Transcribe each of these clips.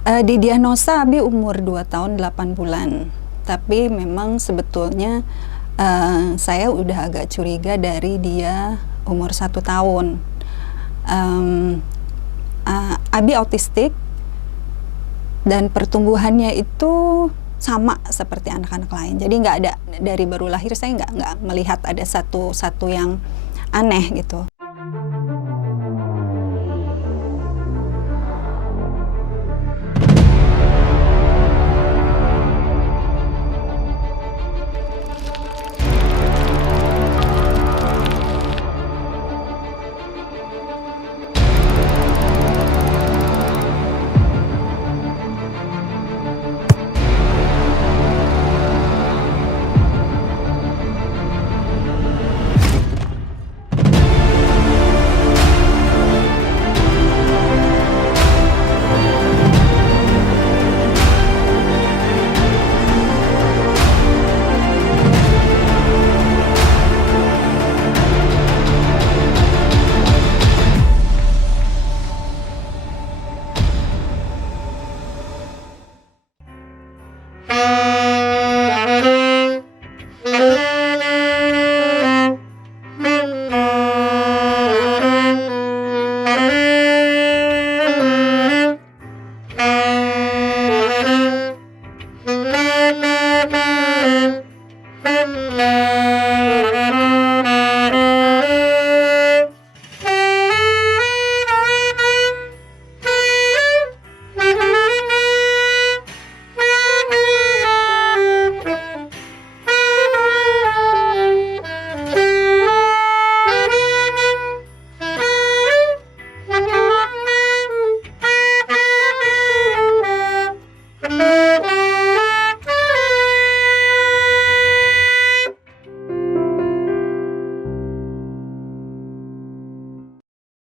Didiagnosa Abi umur 2 tahun 8 bulan. Tapi memang sebetulnya saya udah agak curiga dari dia umur 1 tahun. Em, Abi autistik dan pertumbuhannya itu sama seperti anak-anak lain. Jadi nggak ada, dari baru lahir saya nggak melihat ada satu yang aneh gitu.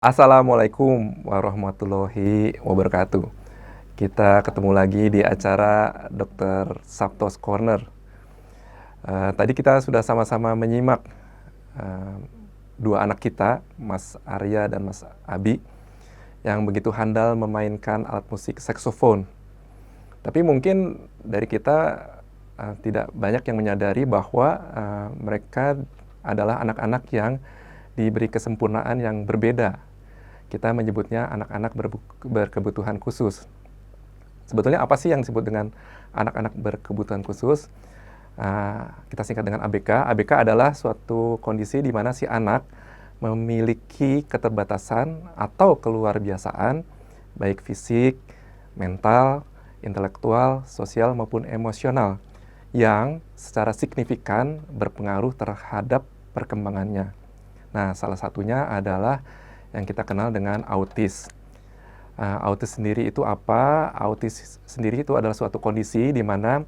Assalamualaikum warahmatullahi wabarakatuh. Kita ketemu lagi di acara Dr. Sabto's Corner. Tadi kita sudah sama-sama menyimak dua anak kita, Mas Arya dan Mas Abi, yang begitu handal memainkan alat musik saksofon. Tapi mungkin dari kita tidak banyak yang menyadari bahwa mereka adalah anak-anak yang diberi kesempurnaan yang berbeda. Kita menyebutnya anak-anak berkebutuhan khusus. Sebetulnya apa sih yang disebut dengan anak-anak berkebutuhan khusus? Kita singkat dengan ABK. ABK adalah suatu kondisi di mana si anak memiliki keterbatasan atau keluarbiasaan, baik fisik, mental, intelektual, sosial, maupun emosional, yang secara signifikan berpengaruh terhadap perkembangannya. Nah, salah satunya adalah yang kita kenal dengan autis. Autis sendiri itu apa? Autis sendiri itu adalah suatu kondisi di mana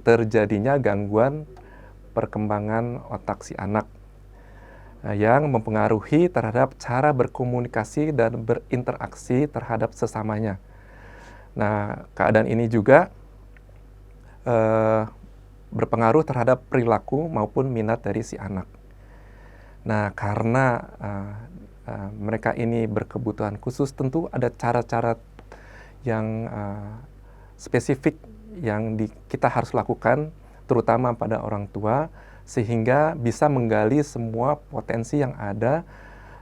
terjadinya gangguan perkembangan otak si anak yang mempengaruhi terhadap cara berkomunikasi dan berinteraksi terhadap sesamanya. Nah, keadaan ini juga berpengaruh terhadap perilaku maupun minat dari si anak. Nah, karena mereka ini berkebutuhan khusus, tentu ada cara-cara yang spesifik yang kita harus lakukan, terutama pada orang tua, sehingga bisa menggali semua potensi yang ada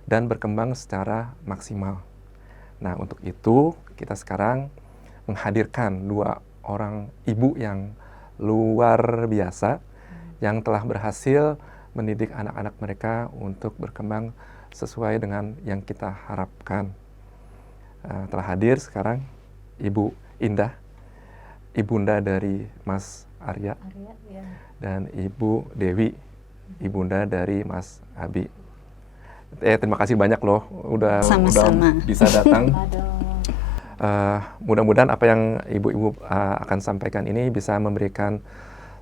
dan berkembang secara maksimal. Nah, untuk itu kita sekarang menghadirkan dua orang ibu yang luar biasa yang telah berhasil mendidik anak-anak mereka untuk berkembang sesuai dengan yang kita harapkan. Telah hadir sekarang Ibu Indah, ibunda dari Mas Arya, ya. Dan Ibu Dewi, ibunda dari Mas Abi. Terima kasih banyak loh, udah bisa datang. Mudah-mudahan apa yang ibu-ibu akan sampaikan ini bisa memberikan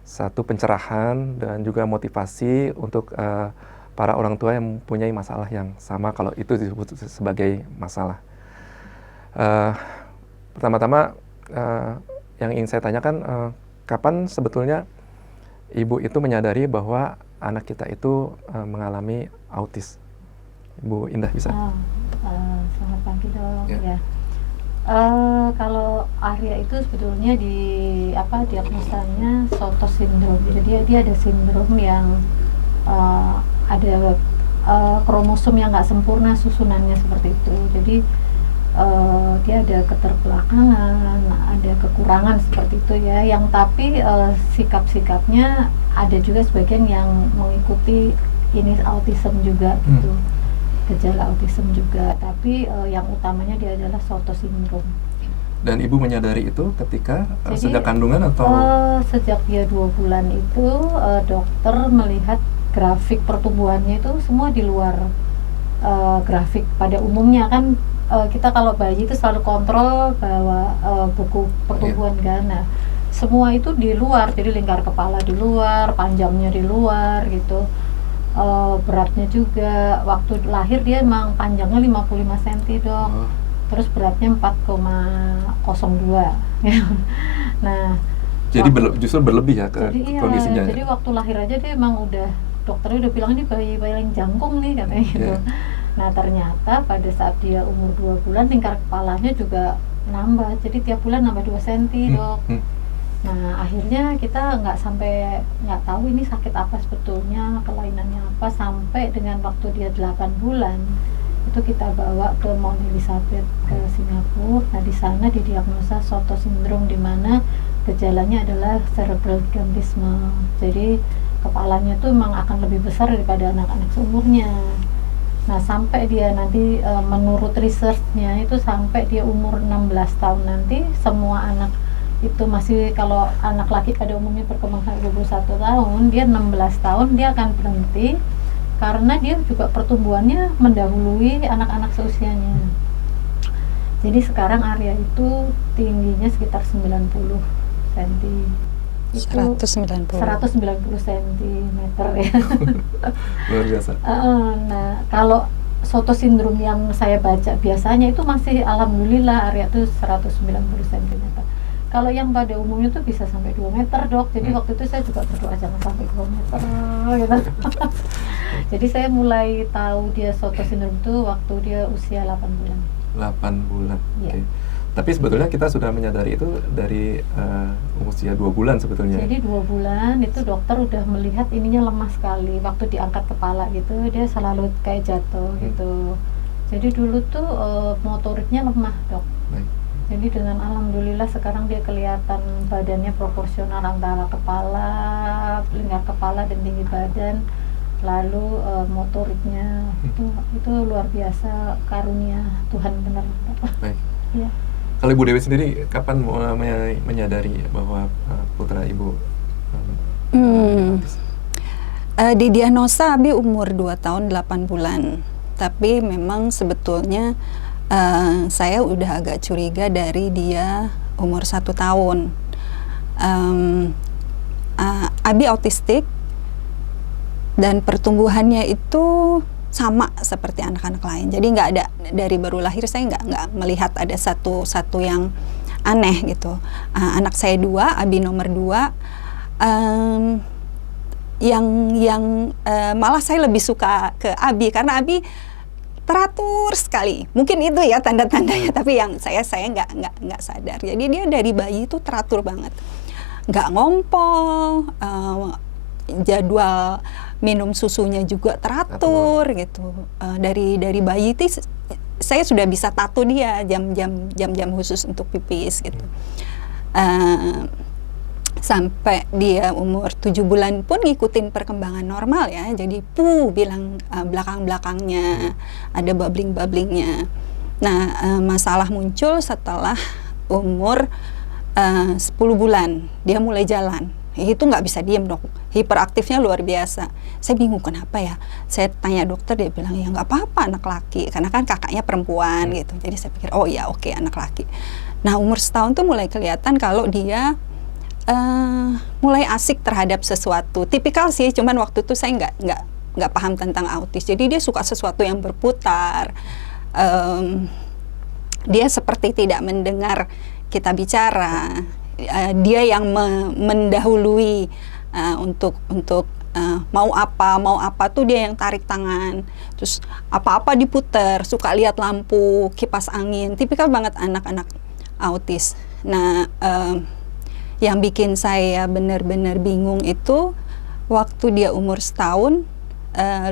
satu pencerahan dan juga motivasi untuk para orang tua yang mempunyai masalah yang sama, kalau itu disebut sebagai masalah. Pertama-tama yang ingin saya tanyakan, kapan sebetulnya ibu itu menyadari bahwa anak kita itu mengalami autis? Ibu Indah bisa? Selamat pagi dong. Ya. Kalau Arya itu sebetulnya diagnosanya Sotos sindrom. Jadi dia ada sindrom yang ada kromosom yang nggak sempurna susunannya seperti itu. Jadi dia ada keterbelakangan, ada kekurangan seperti itu ya. Yang tapi sikap-sikapnya ada juga sebagian yang mengikuti ini autism juga gitu. Gejala autism juga, tapi yang utamanya dia adalah Sotos sindrom. Dan ibu menyadari itu ketika Jadi, sejak kandungan atau sejak dia 2 bulan itu dokter melihat grafik pertumbuhannya itu semua di luar grafik pada umumnya kan. Kita kalau bayi itu selalu kontrol bahwa buku pertumbuhan Ghana semua itu di luar, jadi lingkar kepala di luar, panjangnya di luar gitu. Beratnya juga waktu lahir dia emang panjangnya 55 cm dok, terus beratnya 4,02. Nah jadi justru berlebih ya kondisinya. Jadi waktu lahir aja dia emang udah, dokternya udah bilang ini bayi yang jangkung nih katanya gitu. Nah ternyata pada saat dia umur 2 bulan lingkar kepalanya juga nambah, jadi tiap bulan nambah 2 cm dok. Nah akhirnya kita nggak tahu ini sakit apa sebetulnya, kelainannya apa, sampai dengan waktu dia 8 bulan itu kita bawa ke Mount Elizabeth ke Singapura. Nah di sana didiagnosa Sotos sindrom, di mana gejalanya adalah cerebral gigantisme. Jadi kepalanya tuh memang akan lebih besar daripada anak-anak seumurnya. Nah sampai dia nanti menurut researchnya itu sampai dia umur 16 tahun nanti semua anak itu masih, kalau anak laki pada umumnya berkembang sampai 21 tahun, dia 16 tahun dia akan berhenti karena dia juga pertumbuhannya mendahului anak-anak seusianya. Jadi sekarang Arya itu tingginya sekitar 90 cm. 190 cm ya. Luar biasa. Nah kalau Sotos sindrom yang saya baca biasanya itu masih alhamdulillah Arya itu 190 cm. Kalau yang pada umumnya tuh bisa sampai 2 meter dok. Jadi waktu itu saya juga berdoa jangan sampai 2 meter gitu. Jadi saya mulai tahu dia Sotos sindrom itu waktu dia usia 8 bulan. 8 bulan. Ya. Okay. Tapi sebetulnya kita sudah menyadari itu dari usia 2 bulan sebetulnya. Jadi 2 bulan itu dokter udah melihat ininya lemah sekali. Waktu diangkat kepala gitu dia selalu kayak jatuh gitu. Jadi dulu tuh motoriknya lemah dok. Baik. Jadi dengan alhamdulillah sekarang dia kelihatan badannya proporsional antara kepala, lingkar kepala dan tinggi badan. Lalu motoriknya itu luar biasa, karunia Tuhan benar. Baik. Ya. Kalau Ibu Dewi sendiri kapan menyadari bahwa putra Ibu didiagnosa Abi umur 2 tahun 8 bulan. Tapi memang sebetulnya saya udah agak curiga dari dia umur 1 tahun. Abi autistik dan pertumbuhannya itu sama seperti anak-anak lain. Jadi nggak ada, dari baru lahir saya nggak melihat ada satu yang aneh gitu. Anak saya 2, Abi nomor 2, yang malah saya lebih suka ke Abi karena Abi teratur sekali. Mungkin itu ya tanda-tandanya, tapi yang saya nggak sadar. Jadi dia dari bayi itu teratur banget, nggak ngompol, jadwal minum susunya juga teratur gitu. Dari bayi itu saya sudah bisa tato dia jam khusus untuk pipis gitu. Sampai dia umur 7 bulan pun ngikutin perkembangan normal ya. Jadi bilang belakang-belakangnya ada bubbling-bubblingnya. Nah masalah muncul setelah umur 10 bulan dia mulai jalan. Itu nggak bisa diem dok, hiperaktifnya luar biasa. Saya bingung kenapa ya. Saya tanya dokter, dia bilang ya nggak apa-apa anak laki, karena kan kakaknya perempuan gitu. Jadi saya pikir oh ya oke, anak laki. Nah umur setahun tuh mulai kelihatan kalau dia mulai asik terhadap sesuatu. Tipikal sih, cuman waktu itu saya nggak paham tentang autis. Jadi dia suka sesuatu yang berputar. Dia seperti tidak mendengar kita bicara. Dia yang mendahului untuk mau apa tuh dia yang tarik tangan, terus apa-apa diputer, suka lihat lampu, kipas angin, tipikal banget anak-anak autis. Nah, yang bikin saya benar-benar bingung itu waktu dia umur setahun,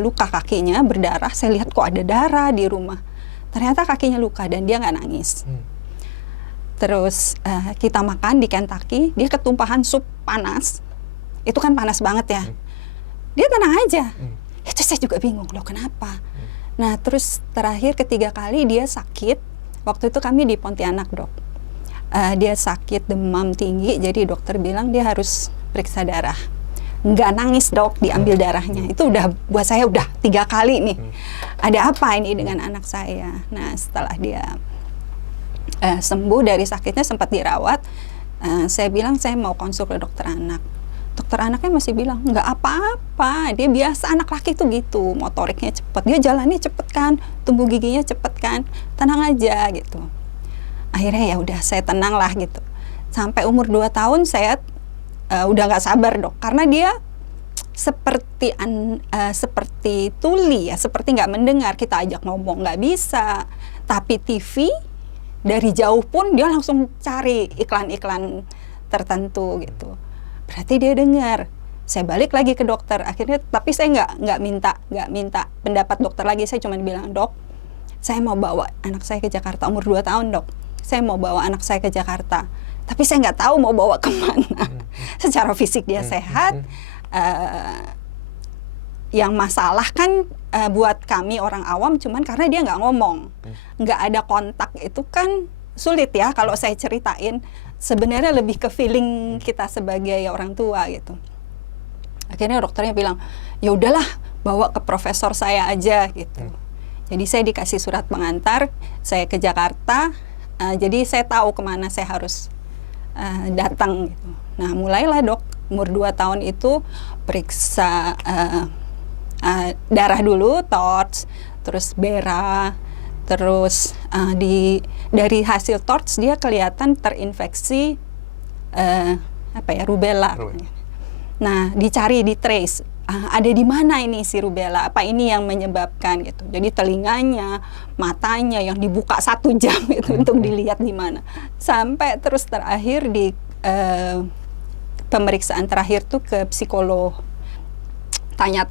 luka kakinya berdarah, saya lihat kok ada darah di rumah, ternyata kakinya luka dan dia nggak nangis. Terus kita makan di Kentucky, dia ketumpahan sup panas, itu kan panas banget ya. Dia tenang aja. Itu saya juga bingung, loh kenapa? Nah terus terakhir ketiga kali dia sakit, waktu itu kami di Pontianak dok. Dia sakit demam tinggi, jadi dokter bilang dia harus periksa darah. Nggak nangis dok, diambil darahnya. Itu udah buat saya udah 3 kali nih. Ada apa ini dengan anak saya? Nah setelah dia sembuh dari sakitnya, sempat dirawat, saya bilang saya mau konsul ke dokter anak. Dokter anaknya masih bilang nggak apa-apa, dia biasa, anak laki tuh gitu, motoriknya cepet, dia jalannya cepet kan, tumbuh giginya cepet kan, tenang aja gitu. Akhirnya ya udah saya tenang lah gitu. Sampai umur 2 tahun saya udah nggak sabar dok, karena dia seperti tuli ya, seperti nggak mendengar, kita ajak ngomong nggak bisa, tapi TV dari jauh pun dia langsung cari iklan-iklan tertentu gitu. Berarti dia dengar. Saya balik lagi ke dokter. Akhirnya, tapi saya nggak minta pendapat dokter lagi. Saya cuma bilang, dok, saya mau bawa anak saya ke Jakarta. Umur 2 tahun dok. Saya mau bawa anak saya ke Jakarta. Tapi saya nggak tahu mau bawa kemana. Secara fisik dia sehat. Yang masalah kan buat kami orang awam, cuman karena dia nggak ngomong, nggak ada kontak, itu kan sulit ya kalau saya ceritain. Sebenarnya lebih ke feeling kita sebagai orang tua gitu. Akhirnya dokternya bilang, ya udahlah bawa ke profesor saya aja gitu. Jadi saya dikasih surat pengantar, saya ke Jakarta. Jadi saya tahu kemana saya harus datang gitu. Nah mulailah dok, umur 2 tahun itu periksa darah dulu, torch, terus bera, terus dari hasil torch dia kelihatan terinfeksi rubella. Nah dicari, di trace, ada di mana ini si rubella, apa ini yang menyebabkan gitu. Jadi telinganya, matanya yang dibuka 1 jam itu untuk dilihat di mana. Sampai terus terakhir di pemeriksaan terakhir tuh ke psikolog, tanya.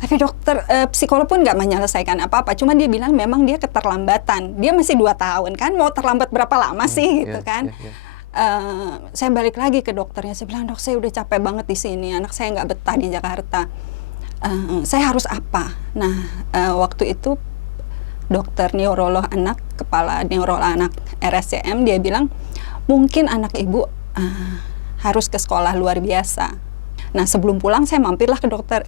Tapi dokter psikolog pun nggak menyelesaikan apa-apa. Cuma dia bilang memang dia keterlambatan. Dia masih 2 tahun kan, mau terlambat berapa lama sih gitu kan. Saya balik lagi ke dokternya. Saya bilang, dok saya udah capek banget di sini. Anak saya nggak betah di Jakarta. Saya harus apa? Nah waktu itu dokter neurolog anak, kepala neurolog anak RSCM, dia bilang mungkin anak ibu harus ke sekolah luar biasa. Nah sebelum pulang saya mampirlah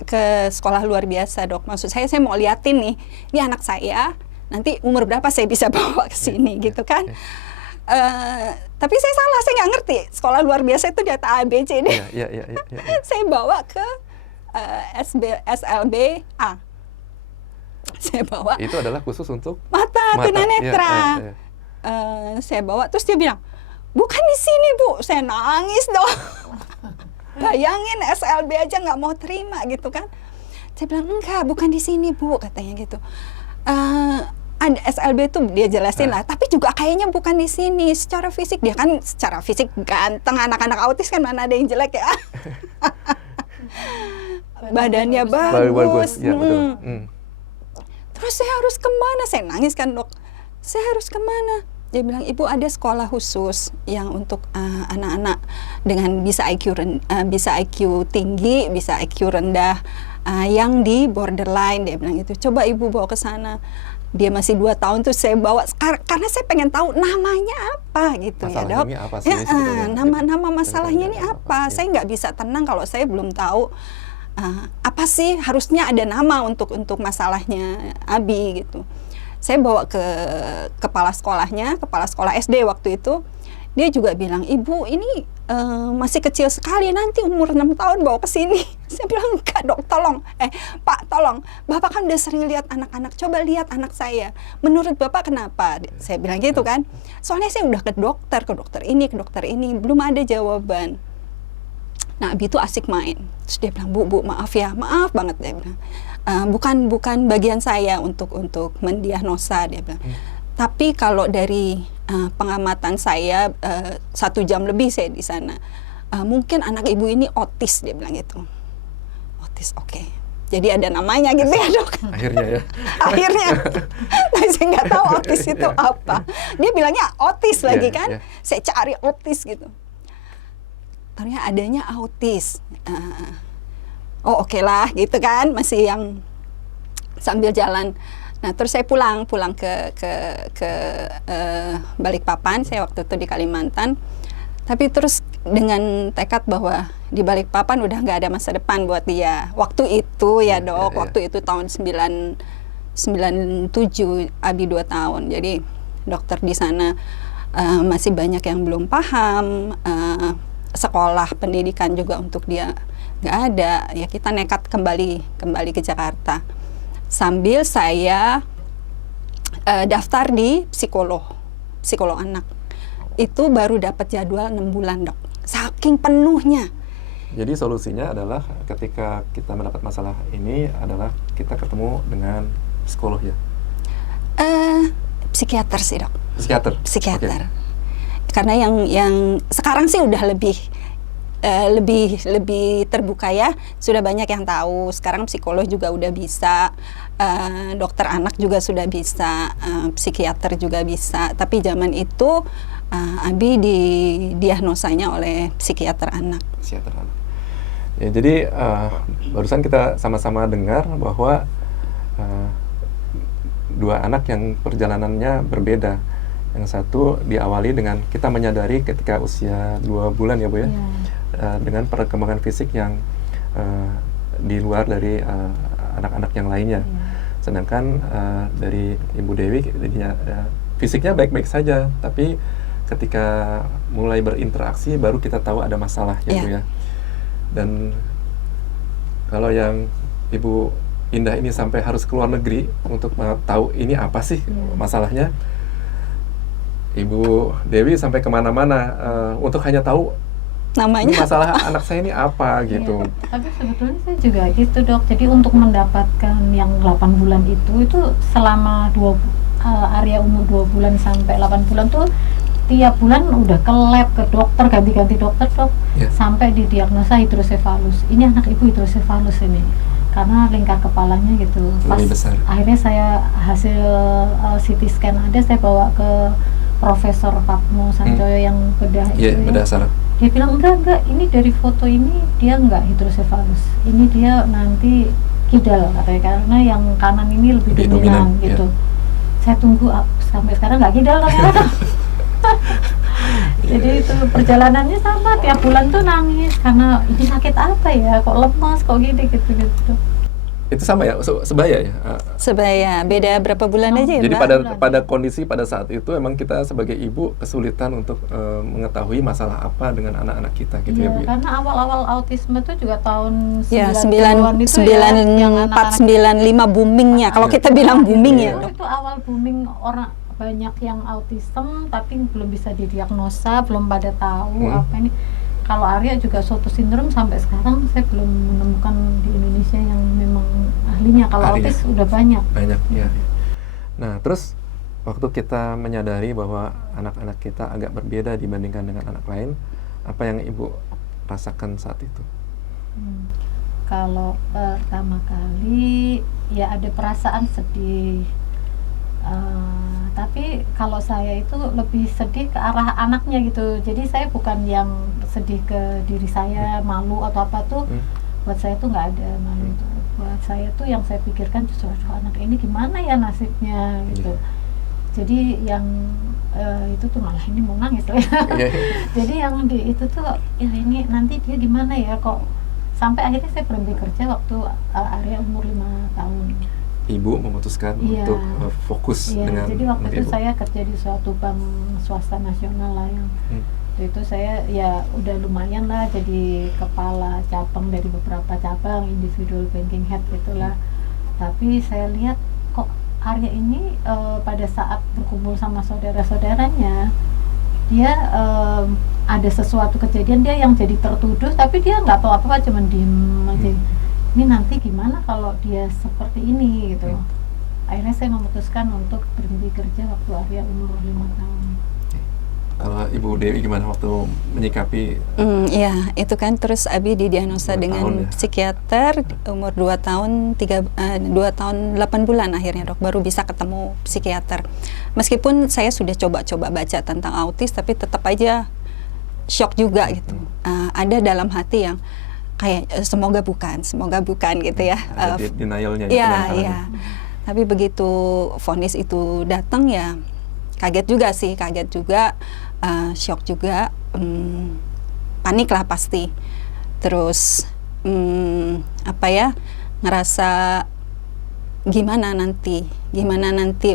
ke sekolah luar biasa dok. Maksud saya mau liatin nih, ini anak saya nanti umur berapa saya bisa bawa ke sini gitu kan. Tapi saya salah, saya nggak ngerti sekolah luar biasa itu data A, B, C, D. Saya bawa ke SLBA. Saya bawa. Itu adalah khusus untuk mata tunanetra. Saya bawa, terus dia bilang, bukan di sini bu. Saya nangis dong. Bayangin SLB aja nggak mau terima gitu kan. Saya bilang enggak, bukan di sini bu, katanya gitu. Ada SLB itu dia jelasin lah, tapi juga kayaknya bukan di sini. Secara fisik dia kan secara fisik ganteng, anak-anak autis kan mana ada yang jelek ya. Badannya bagus. Ya, betul. Terus saya harus kemana? Saya nangis kan dok. Saya harus kemana? Dia bilang, ibu ada sekolah khusus yang untuk anak-anak dengan bisa IQ tinggi, bisa IQ rendah, yang di borderline. Dia bilang itu, coba ibu bawa ke sana. Dia masih 2 tahun tuh saya bawa, karena saya pengen tahu namanya apa gitu. Masalahnya ya dok. ini apa sih Nama masalahnya ini apa? Saya nggak bisa tenang kalau saya belum tahu apa sih, harusnya ada nama untuk masalahnya Abi gitu. Saya bawa ke kepala sekolahnya, kepala sekolah SD waktu itu. Dia juga bilang, ibu ini masih kecil sekali, nanti umur 6 tahun bawa ke sini. Saya bilang, enggak dok, tolong. Pak, tolong. Bapak kan udah sering lihat anak-anak, coba lihat anak saya. Menurut Bapak kenapa? Saya bilang gitu kan. Soalnya saya udah ke dokter ini, belum ada jawaban. Nah, Abi itu asik main. Terus dia bilang, Bu, maaf ya, maaf banget, dia bilang. Bukan bagian saya untuk mendiagnosa, dia bilang. Tapi kalau dari pengamatan saya 1 jam lebih saya di sana, mungkin anak ibu ini otis, dia bilang gitu. Otis, oke. Jadi ada namanya gitu ya, Dok. Akhirnya ya. Akhirnya, tapi saya nggak tahu otis itu apa. Dia bilangnya otis lagi kan. Saya cari otis gitu. Ternyata adanya autis. Oh oke lah gitu kan, masih yang sambil jalan. Nah terus saya pulang ke Balikpapan. Saya waktu itu di Kalimantan. Tapi terus dengan tekad bahwa di Balikpapan udah nggak ada masa depan buat dia. Waktu itu ya Dok, waktu itu tahun 97, Abi 2 tahun. Jadi dokter di sana masih banyak yang belum paham. Sekolah pendidikan juga untuk dia nggak ada. Ya kita nekat kembali ke Jakarta. Sambil saya daftar di psikolog anak. Itu baru dapat jadwal 6 bulan, Dok. Saking penuhnya. Jadi solusinya adalah ketika kita mendapat masalah ini adalah kita ketemu dengan psikolog ya? Psikiater sih, Dok. Psikiater. Okay. Karena yang sekarang sih udah lebih terbuka ya. Sudah banyak yang tahu. Sekarang psikolog juga udah bisa. Dokter anak juga sudah bisa. Psikiater juga bisa. Tapi zaman itu Abi didiagnosanya oleh psikiater anak. Ya, jadi barusan kita sama-sama dengar bahwa 2 anak yang perjalanannya berbeda. Yang satu diawali dengan kita menyadari ketika usia 2 bulan ya Bu ya, dengan perkembangan fisik yang di luar dari anak-anak yang lainnya. Sedangkan dari Ibu Dewi fisiknya baik-baik saja, tapi ketika mulai berinteraksi baru kita tahu ada masalah ya Bu ya. Dan kalau yang Ibu Indah ini sampai harus keluar negeri untuk tahu ini apa sih masalahnya, Ibu Dewi sampai kemana-mana untuk hanya tahu namanya masalah anak saya ini apa gitu. Tapi sebetulnya saya juga gitu Dok. Jadi untuk mendapatkan yang 8 bulan itu selama area umur 2 bulan sampai 8 bulan tuh tiap bulan udah ke lab, ke dokter, ganti-ganti dokter Dok, sampai didiagnosa hidrosefalus. Ini anak ibu hidrosefalus ini, karena lingkar kepalanya gitu. Pas besar. Akhirnya saya hasil CT scan ada, saya bawa ke Profesor Patmo Sanjoyo yang bedah itu. Bedah saraf. Dia bilang enggak, ini dari foto ini dia enggak hidrosefalus. Ini dia nanti kidal katanya, karena yang kanan ini lebih dominan gitu. Saya tunggu sampai sekarang enggak kidal ternyata. Jadi itu perjalanannya sama, tiap bulan tuh nangis karena ini sakit apa ya, kok lemas, kok gini gitu. Itu sama ya, sebaya ya? Sebaya, beda berapa bulan aja ya. Jadi pada kondisi pada saat itu emang kita sebagai ibu kesulitan untuk mengetahui masalah apa dengan anak-anak kita gitu ya Bu. Karena awal-awal autisme itu juga tahun 94, 95 boomingnya. Kalau kita bilang booming ya. Itu awal booming, orang banyak yang autism tapi belum bisa didiagnosa, belum pada tahu apa ini. Kalau Arya juga suatu sindrom sampai sekarang saya belum menemukan di Indonesia yang memang ahlinya. Kalau autis udah banyak. Ya. Nah, terus waktu kita menyadari bahwa anak-anak kita agak berbeda dibandingkan dengan anak lain, apa yang Ibu rasakan saat itu? Kalau pertama kali ya ada perasaan sedih. Tapi kalau saya itu lebih sedih ke arah anaknya gitu. Jadi saya bukan yang sedih ke diri saya, malu atau apa tuh. Buat saya tuh nggak ada malu itu. Buat saya tuh yang saya pikirkan justru anak ini gimana ya nasibnya gitu. Jadi yang itu tuh malah ini mau nangis loh. Jadi yang itu tuh ya ini nanti dia gimana ya, kok sampai akhirnya saya berhenti kerja waktu Arya umur 5 tahun. Ibu memutuskan untuk fokus dengan jadi waktu itu saya kerja di suatu bank swasta nasional lah yang itu saya ya udah lumayan lah jadi kepala cabang dari beberapa cabang, individual banking head itulah. Tapi saya lihat kok Arya ini pada saat berkumpul sama saudara-saudaranya dia ada sesuatu kejadian dia yang jadi tertuduh, tapi dia nggak tahu apa-apa, cuman diem aja. Ini nanti gimana kalau dia seperti ini gitu. Akhirnya saya memutuskan untuk berhenti kerja waktu Arya umur 5 tahun. Kalau Ibu Dewi gimana waktu menyikapi? Ya, itu kan terus Abi didiagnosa 2 dengan tahun ya? psikiater umur 2 tahun 2 tahun 8 bulan akhirnya dok baru bisa ketemu psikiater. Meskipun saya sudah coba-coba baca tentang autis, tapi tetap aja shock juga gitu. Ada dalam hati yang kayak semoga bukan gitu ya. Ada denialnya ya, Iya, penangkalannya. iya. Tapi begitu vonis itu datang ya kaget juga, shock juga, panik lah pasti. Terus apa ya, ngerasa gimana nanti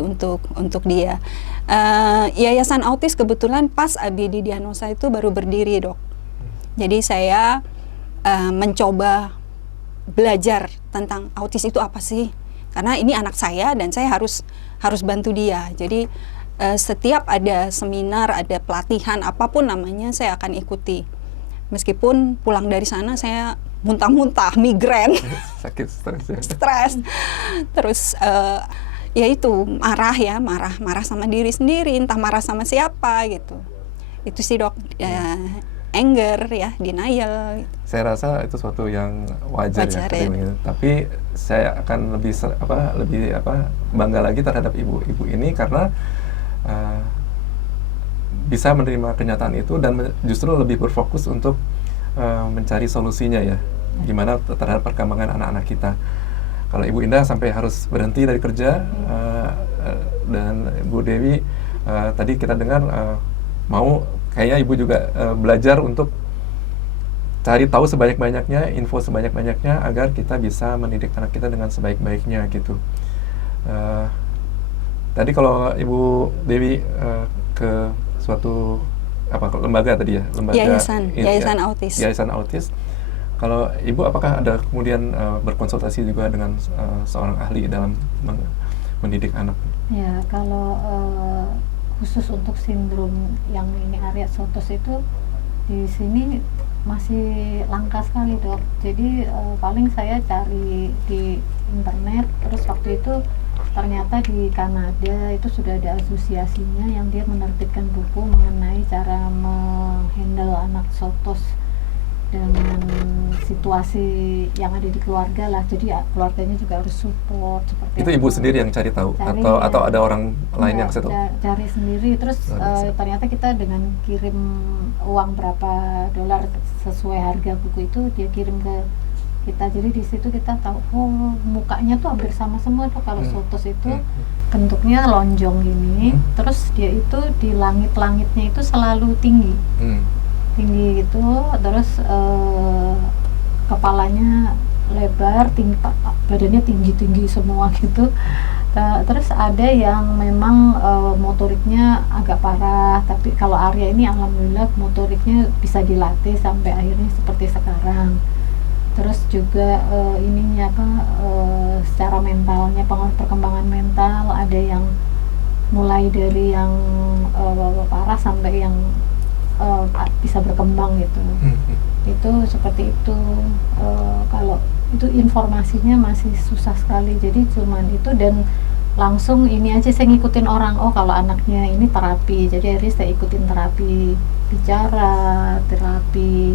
untuk dia. Yayasan Autis kebetulan pas Abi didiagnosa itu baru berdiri dok. Jadi saya mencoba belajar tentang autis itu apa sih, karena ini anak saya dan saya harus bantu dia. Jadi setiap ada seminar, ada pelatihan apapun namanya saya akan ikuti. Meskipun pulang dari sana saya muntah-muntah, migrain, Sakit, stres ya. stres, terus ya itu marah sama diri sendiri, entah marah sama siapa gitu. Itu sih dok, anger ya, denial. Saya rasa itu suatu yang wajar ya. Tapi saya akan lebih bangga lagi terhadap ibu ini karena bisa menerima kenyataan itu dan justru lebih berfokus untuk mencari solusinya ya, gimana terhadap perkembangan anak-anak kita. Kalau Ibu Indah sampai harus berhenti dari kerja, dan Ibu Dewi tadi kita dengar mau kayaknya Ibu juga belajar untuk cari tahu sebanyak-banyaknya, info sebanyak-banyaknya agar kita bisa mendidik anak kita dengan sebaik-baiknya gitu. Tadi kalau Ibu Dewi ke suatu lembaga tadi ya, Yayasan Autis. Yayasan Autis. Kalau Ibu apakah ada kemudian berkonsultasi juga dengan seorang ahli dalam mendidik anak? Ya, kalau khusus untuk sindrom yang ini Arya Sotos itu di sini masih langka sekali dok. Jadi paling saya cari di internet, terus waktu itu ternyata di Kanada itu sudah ada asosiasinya yang dia menerbitkan buku mengenai cara menghandle anak sotos dengan situasi yang ada di keluarga lah. Jadi keluarganya juga harus support seperti itu. Ibu sendiri yang cari tahu atau ada orang lain yang saya tahu? Cari sendiri. Terus ternyata kita dengan kirim uang berapa $, sesuai harga buku itu dia kirim ke kita. Jadi di situ kita tahu mukanya tuh hampir sama semua tuh. Kalau sotos itu bentuknya lonjong gini, terus dia itu di langit-langitnya itu selalu tinggi gitu, terus kepalanya lebar, badannya tinggi semua gitu. Terus ada yang memang motoriknya agak parah, tapi kalau Arya ini alhamdulillah motoriknya bisa dilatih sampai akhirnya seperti sekarang. Terus juga secara mentalnya, perkembangan mental ada yang mulai dari yang parah sampai yang bisa berkembang gitu. Itu seperti itu. Kalau itu informasinya masih susah sekali, jadi cuman itu, dan langsung ini aja saya ngikutin orang, kalau anaknya ini terapi, jadi akhirnya saya ikutin terapi bicara, terapi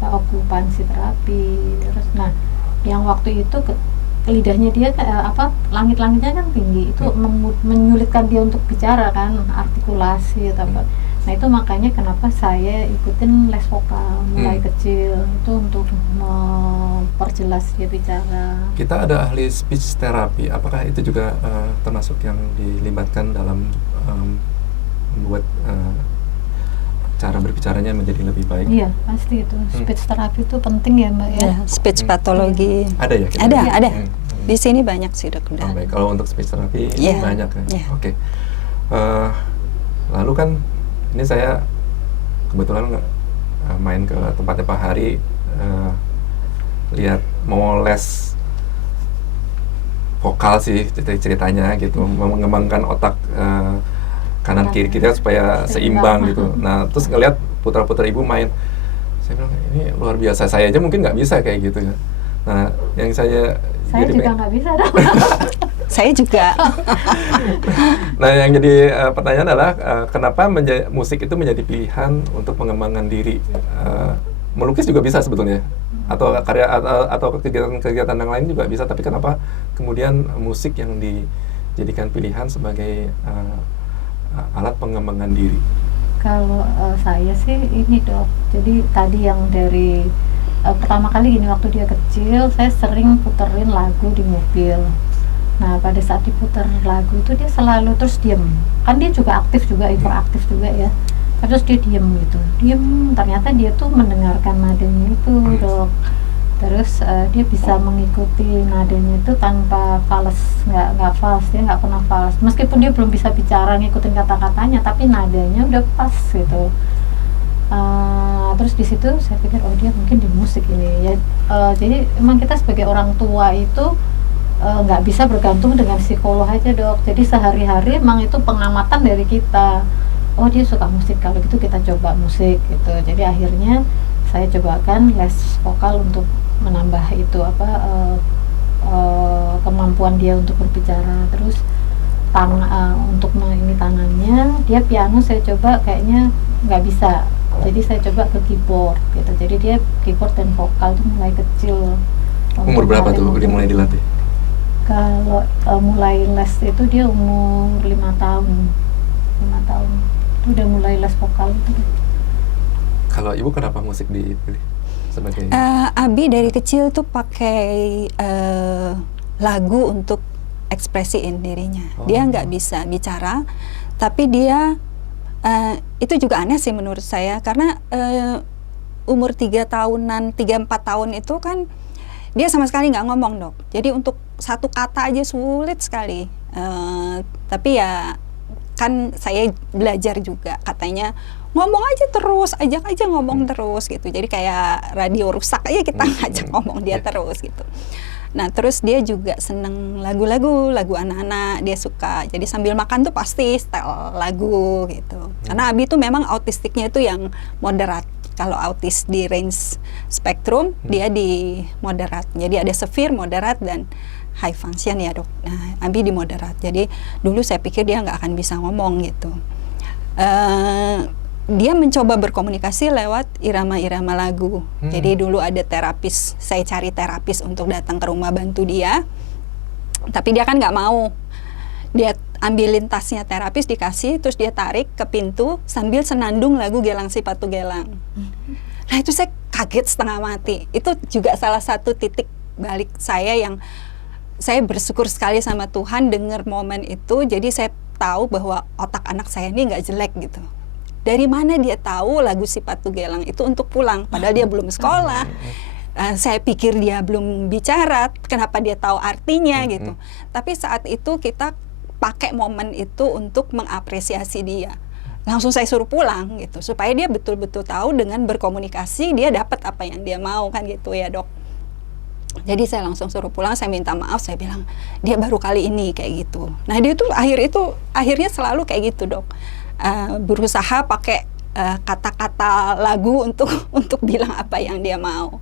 okupansi terapi. Terus yang waktu itu lidahnya dia langit-langitnya kan tinggi, itu menyulitkan dia untuk bicara kan, artikulasi atau apa. Nah itu makanya kenapa saya ikutin les vokal mulai kecil, itu untuk memperjelas dia bicara. Kita ada ahli speech therapy, apakah itu juga termasuk yang dilibatkan dalam membuat cara berbicaranya menjadi lebih baik? Iya, pasti itu. Speech therapy itu penting ya Mbak ya. Speech pathology. Ada ya? Ada. Di sini banyak sih dok. Baik, kalau untuk speech therapy banyak ya. Oke. Lalu kan ini saya kebetulan main ke tempatnya Pak Hari, lihat mau les vokal sih ceritanya gitu, mengembangkan otak kanan kiri kita supaya seimbang gitu. Nah terus ngelihat putra-putra ibu main, saya bilang ini luar biasa, saya aja mungkin nggak bisa kayak gitu ya. Nah yang saya juga nggak bisa dong. Saya juga. Nah yang jadi pertanyaan adalah kenapa musik itu menjadi pilihan untuk mengembangkan diri? Melukis juga bisa sebetulnya, atau karya atau kegiatan-kegiatan yang lain juga bisa, tapi kenapa kemudian musik yang dijadikan pilihan sebagai alat pengembangan diri? Kalau saya sih ini Dok, jadi tadi yang dari pertama kali gini, waktu dia kecil saya sering puterin lagu di mobil. Nah pada saat diputer lagu itu dia selalu terus diem, kan dia juga aktif juga, hiperaktif juga ya. Terus dia diem gitu, ternyata dia tuh mendengarkan nadanya itu Dok. Terus dia bisa mengikuti nadanya itu tanpa fals, nggak fals, dia nggak pernah fals. Meskipun dia belum bisa bicara ngikutin kata-katanya, tapi nadanya udah pas gitu. Terus di situ saya pikir oh dia mungkin di musik ini ya. Jadi emang kita sebagai orang tua itu nggak bisa bergantung dengan psikolog aja Dok. Jadi sehari-hari emang itu pengamatan dari kita. Oh dia suka musik, kalau gitu kita coba musik gitu. Jadi akhirnya saya cobakan les vokal untuk menambah itu kemampuan dia untuk berbicara. Terus untuk ini tangannya, dia piano saya coba kayaknya nggak bisa. Jadi saya coba ke keyboard gitu. Jadi dia keyboard dan vokal tuh mulai kecil. Umur berapa tuh dia mulai dilatih? Kalau mulai les itu dia umur 5 tahun. 5 tahun. Itu udah mulai les vokal itu. Kalau ibu kenapa musik dipilih sebagai? Abi dari kecil tuh pakai lagu untuk ekspresiin dirinya. Dia nggak bisa bicara, tapi dia itu juga aneh sih menurut saya, karena umur 3 tahunan, 3-4 tahun itu kan dia sama sekali nggak ngomong Dok. Jadi untuk satu kata aja sulit sekali. Tapi ya kan saya belajar juga, katanya ngomong aja terus, ajak aja ngomong terus gitu. Jadi kayak radio rusak aja kita ngajak ngomong dia terus gitu. Nah terus dia juga seneng lagu anak-anak, dia suka. Jadi sambil makan tuh pasti setel lagu gitu. Karena Abi tuh memang autistiknya itu yang moderat. Kalau autis di range spektrum, dia di moderat. Jadi ada severe, moderat, dan high function ya Dok. Nah, Abi di moderat. Jadi dulu saya pikir dia nggak akan bisa ngomong gitu. Dia mencoba berkomunikasi lewat irama-irama lagu. Jadi dulu ada terapis, saya cari terapis untuk datang ke rumah bantu dia. Tapi dia kan nggak mau. Dia ambilin tasnya terapis, dikasih, terus dia tarik ke pintu sambil senandung lagu Gelang Si Patu Gelang. Nah itu saya kaget setengah mati. Itu juga salah satu titik balik saya yang saya bersyukur sekali sama Tuhan dengar momen itu. Jadi saya tahu bahwa otak anak saya ini nggak jelek gitu. Dari mana dia tahu lagu Si Patu Gelang itu untuk pulang, padahal dia belum sekolah. Saya pikir dia belum bicara, kenapa dia tahu artinya gitu. Tapi saat itu kita pakai momen itu untuk mengapresiasi dia. Langsung saya suruh pulang gitu, supaya dia betul-betul tahu dengan berkomunikasi dia dapat apa yang dia mau kan gitu ya Dok. Jadi saya langsung suruh pulang, saya minta maaf, saya bilang dia baru kali ini kayak gitu. Nah dia tuh akhirnya selalu kayak gitu Dok. Berusaha pakai kata-kata lagu untuk bilang apa yang dia mau.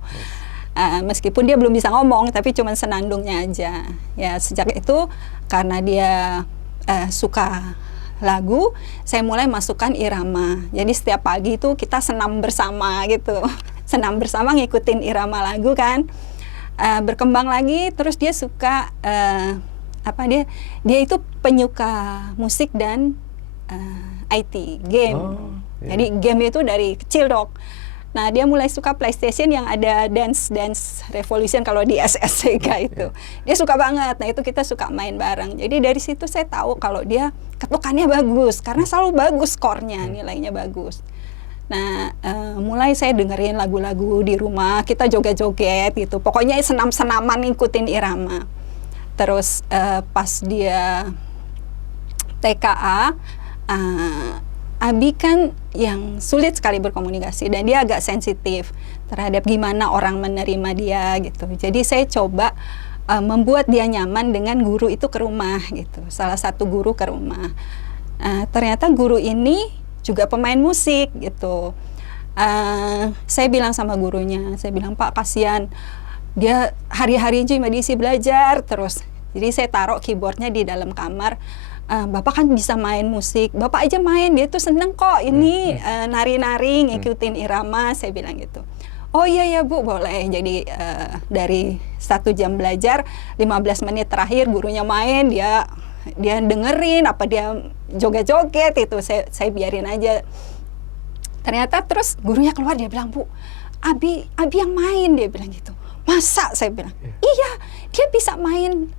Meskipun dia belum bisa ngomong, tapi cuma senandungnya aja. Ya sejak itu karena dia suka lagu, saya mulai masukkan irama. Jadi setiap pagi itu kita senam bersama gitu, senam bersama ngikutin irama lagu kan. Berkembang lagi, terus dia suka dia itu penyuka musik dan IT game. Jadi game itu dari kecil Dok. Nah dia mulai suka PlayStation yang ada Dance Revolution kalau di SS Sega itu. Dia suka banget. Nah itu kita suka main bareng. Jadi dari situ saya tahu kalau dia ketukannya bagus karena selalu bagus skornya, nilainya bagus. Nah mulai saya dengerin lagu-lagu di rumah, kita joget-joget gitu. Pokoknya senam-senaman ngikutin irama. Terus pas dia TKA, Abi kan yang sulit sekali berkomunikasi dan dia agak sensitif terhadap gimana orang menerima dia gitu. Jadi saya coba membuat dia nyaman dengan guru itu ke rumah gitu. Salah satu guru ke rumah. Ternyata guru ini juga pemain musik gitu. Saya bilang sama gurunya, saya bilang, Pak, kasihan dia hari-hari cuma diisi belajar terus. Jadi saya taruh keyboardnya di dalam kamar. Bapak kan bisa main musik, Bapak aja main, dia tuh seneng kok ini nari-nari, ngikutin irama, saya bilang gitu. Oh iya ya Bu, boleh. Jadi dari 1 jam belajar, 15 menit terakhir gurunya main, dia dengerin apa dia joget-joget itu, saya biarin aja. Ternyata terus gurunya keluar, dia bilang, Bu, Abi yang main, dia bilang gitu. Masa? Saya bilang, iya, dia bisa main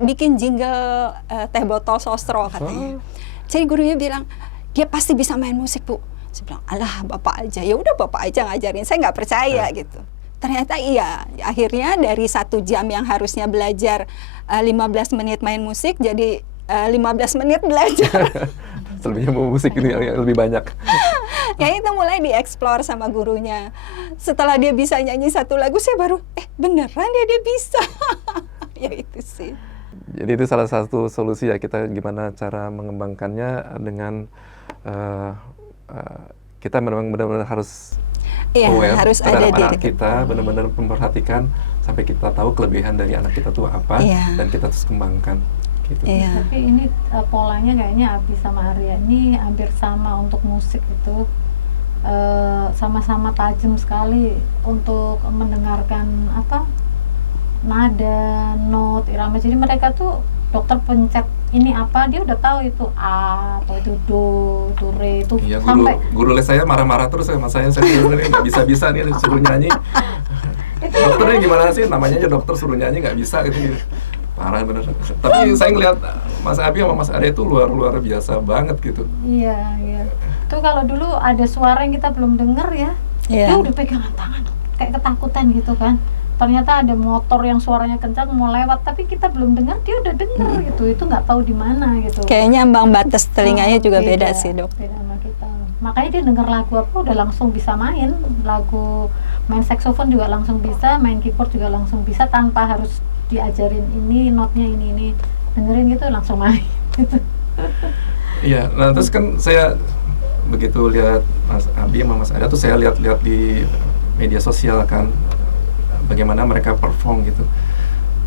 bikin jingle teh botol sostro katanya. Jadi gurunya bilang, dia pasti bisa main musik, Bu. Saya bilang, alah Bapak aja, ya udah Bapak aja ngajarin, saya nggak percaya gitu. Ternyata iya, akhirnya dari 1 jam yang harusnya belajar 15 menit main musik, jadi 15 menit belajar. Selebihnya mau musik ini yang lebih banyak. Ya itu mulai dieksplor sama gurunya. Setelah dia bisa nyanyi 1 lagu, saya baru, beneran dia bisa. Ya itu sih. Jadi itu salah satu solusi ya, kita gimana cara mengembangkannya dengan kita memang benar-benar harus aware harus terhadap ada anak kita, benar-benar memperhatikan sampai kita tahu kelebihan dari anak kita tuh apa, dan kita terus kembangkan. Gitu. Tapi ini polanya kayaknya Abi sama Arya ini hampir sama untuk musik itu, sama-sama tajam sekali untuk mendengarkan nada, not, irama. Jadi mereka tuh dokter pencet ini apa, dia udah tahu itu A atau itu do, itu re, itu iya, sampai guru les saya marah-marah terus sama saya nggak bisa nih suruh nyanyi. Dokternya gimana sih, namanya aja dokter suruh nyanyi nggak bisa gitu. Parah bener. Tapi saya ngeliat Mas Abi sama Mas Arya itu luar biasa banget gitu. Iya. Tuh kalau dulu ada suara yang kita belum dengar ya, dia udah pegangan tangan kayak ketakutan gitu kan. Ternyata ada motor yang suaranya kencang mau lewat, tapi kita belum dengar, dia udah dengar gitu. Itu nggak tahu di mana gitu. Kayaknya ambang batas telinganya juga beda sih, Dok. Beda sama kita. Makanya dia dengar lagu apa udah langsung bisa main. Lagu main saksofon juga langsung bisa, main keyboard juga langsung bisa tanpa harus diajarin ini notnya ini dengerin gitu langsung main gitu. Iya, nah terus kan saya begitu lihat Mas Abi sama Mas Arya tuh saya lihat di media sosial kan bagaimana mereka perform gitu.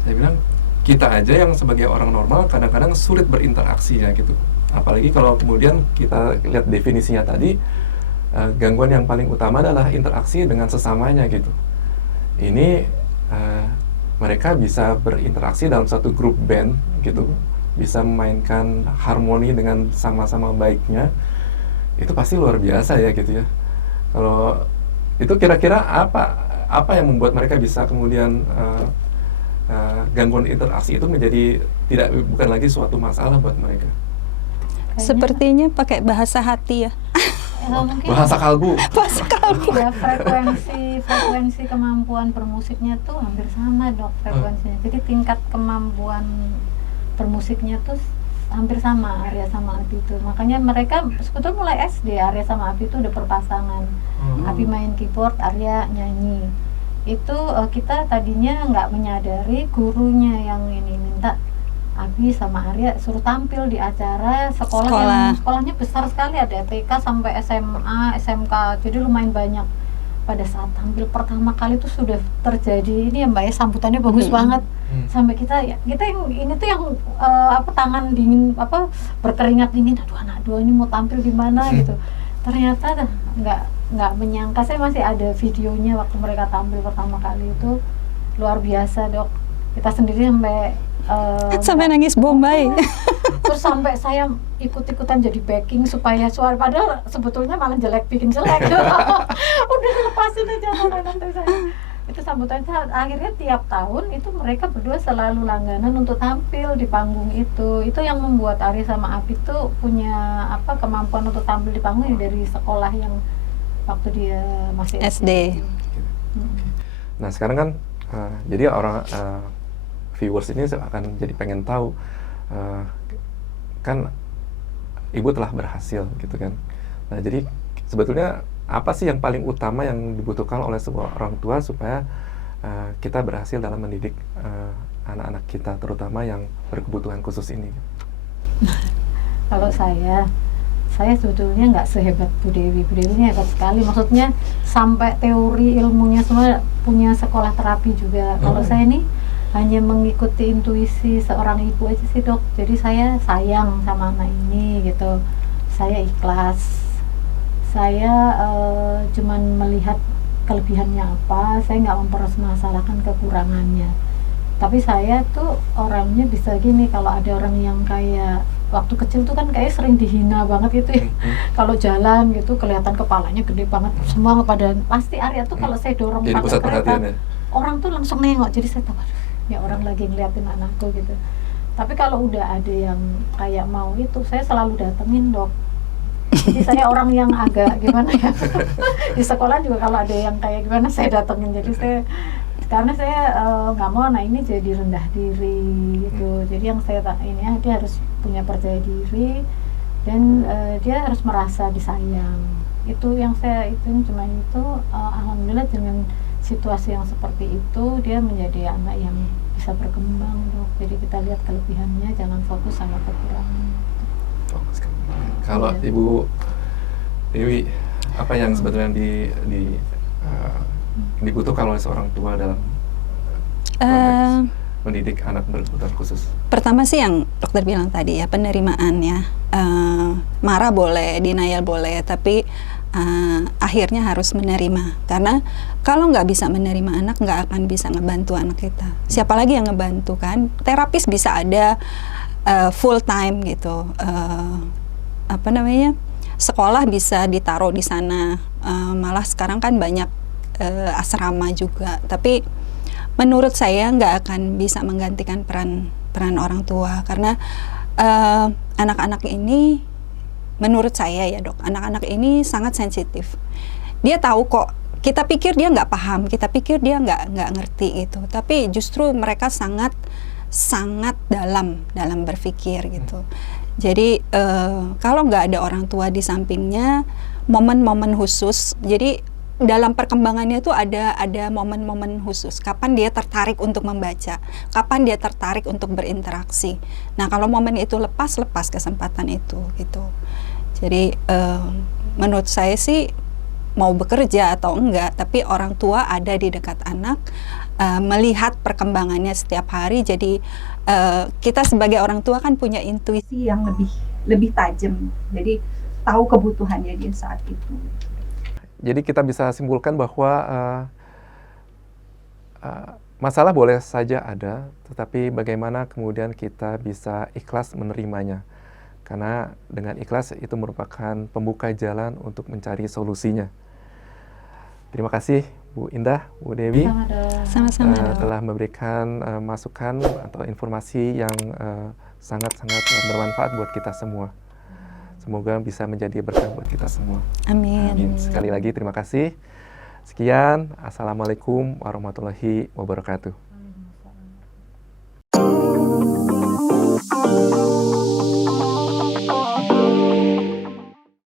Saya bilang kita aja yang sebagai orang normal kadang-kadang sulit berinteraksi ya gitu. Apalagi kalau kemudian kita lihat definisinya tadi, gangguan yang paling utama adalah interaksi dengan sesamanya gitu. Ini mereka bisa berinteraksi dalam satu grup band gitu, bisa memainkan harmoni dengan sama-sama baiknya, itu pasti luar biasa ya gitu ya. Kalau itu kira-kira apa yang membuat mereka bisa kemudian gangguan interaksi itu menjadi bukan lagi suatu masalah buat mereka? Sepertinya pakai bahasa hati ya. Bahasa kalbu. Ya, frekuensi kemampuan bermusiknya tuh hampir sama, Dok, frekuensinya. Jadi tingkat kemampuan bermusiknya tuh hampir sama Arya sama Abi itu. Makanya mereka sebetulnya mulai SD Arya sama Abi itu udah berpasangan. Abi main keyboard, Arya nyanyi. Itu kita tadinya nggak menyadari, gurunya yang ini minta Abi sama Arya suruh tampil di acara sekolahnya besar sekali, ada TK sampai SMA, SMK, jadi lumayan banyak. Pada saat tampil pertama kali itu sudah terjadi ini ya Mbak ya, sambutannya bagus banget. Sampai kita yang ini tuh yang tangan dingin, berkeringat dingin, aduh anak dua ini mau tampil di mana gitu. Ternyata nggak menyangka, saya masih ada videonya waktu mereka tampil pertama kali itu, luar biasa, Dok. Kita sendiri sampai nangis bombay. Terus sampai saya ikut-ikutan jadi backing supaya suara, padahal sebetulnya malah bikin jelek. Udah lepasin aja nanti saya. Itu sambutannya akhirnya tiap tahun itu mereka berdua selalu langganan untuk tampil di panggung itu. Itu yang membuat Ari sama Abi tuh punya kemampuan untuk tampil di panggung dari sekolah yang waktu dia masih SD. Nah sekarang kan jadi orang viewers ini akan jadi pengen tahu, kan ibu telah berhasil gitu kan. Nah jadi sebetulnya apa sih yang paling utama yang dibutuhkan oleh sebuah orang tua supaya kita berhasil dalam mendidik anak-anak kita, terutama yang berkebutuhan khusus ini? Kalau saya sebetulnya nggak sehebat Bu Dewi. Bu Dewi ini hebat sekali. Maksudnya sampai teori ilmunya semua, punya sekolah terapi juga. Kalau saya ini hanya mengikuti intuisi seorang ibu aja sih, Dok. Jadi saya sayang sama anak ini gitu. Saya ikhlas. Saya cuman melihat kelebihannya apa. Saya nggak mempermasalahkan kekurangannya. Tapi saya tuh orangnya bisa gini, kalau ada orang yang kayak waktu kecil tuh kan kayak sering dihina banget gitu ya. Kalau jalan gitu kelihatan kepalanya gede banget, semua pada pasti Arya tuh kalau saya dorong Jadi pakai pusat kereta, perhatian ya? orang tuh langsung nengok. Jadi saya tahu, aduh, ya orang lagi ngeliatin anakku gitu. Tapi kalau udah ada yang kayak mau itu, saya selalu datengin, Dok. Jadi saya orang yang agak gimana ya, di sekolah juga kalau ada yang kayak gimana saya datengin. Jadi saya, karena saya nggak mau anak ini jadi rendah diri gitu. Jadi yang saya ini dia harus punya percaya diri dan dia harus merasa disayang. Itu yang saya itu cuma itu. Alhamdulillah dengan situasi yang seperti itu dia menjadi anak yang bisa berkembang, Dok. Jadi kita lihat kelebihannya, jangan fokus sama kekurangan. Kalau Iya. Ibu Dewi, apa yang sebetulnya dibutuhkan oleh seorang tua dalam konteks mendidik anak berkebutuhan khusus? Pertama sih yang dokter bilang tadi ya, penerimaan ya. Marah boleh, denial boleh, tapi akhirnya harus menerima. Karena kalau nggak bisa menerima anak, nggak akan bisa ngebantu anak kita. Siapa lagi yang ngebantu kan? Terapis bisa ada full time gitu. Apa namanya? Sekolah bisa ditaruh di sana. Malah sekarang kan banyak asrama juga. Tapi menurut saya nggak akan bisa menggantikan peran orang tua, karena anak-anak ini, menurut saya ya, Dok, anak-anak ini sangat sensitif. Dia tahu kok. Kita pikir dia nggak paham, kita pikir dia nggak ngerti gitu. Tapi justru mereka sangat dalam berpikir gitu. Jadi kalau nggak ada orang tua di sampingnya, momen-momen khusus. Jadi dalam perkembangannya itu ada momen-momen khusus. Kapan dia tertarik untuk membaca, kapan dia tertarik untuk berinteraksi. Nah, kalau momen itu lepas kesempatan itu gitu. Jadi menurut saya sih, mau bekerja atau enggak, tapi orang tua ada di dekat anak, melihat perkembangannya setiap hari. Jadi kita sebagai orang tua kan punya intuisi yang lebih tajam. Jadi tahu kebutuhannya dia saat itu. Jadi kita bisa simpulkan bahwa masalah boleh saja ada, tetapi bagaimana kemudian kita bisa ikhlas menerimanya. Karena dengan ikhlas itu merupakan pembuka jalan untuk mencari solusinya. Terima kasih Bu Indah, Bu Dewi, sama-sama telah memberikan masukan atau informasi yang sangat-sangat bermanfaat buat kita semua. Semoga bisa menjadi berkah buat kita semua. Amin. Sekali lagi terima kasih. Sekian, Assalamualaikum warahmatullahi wabarakatuh.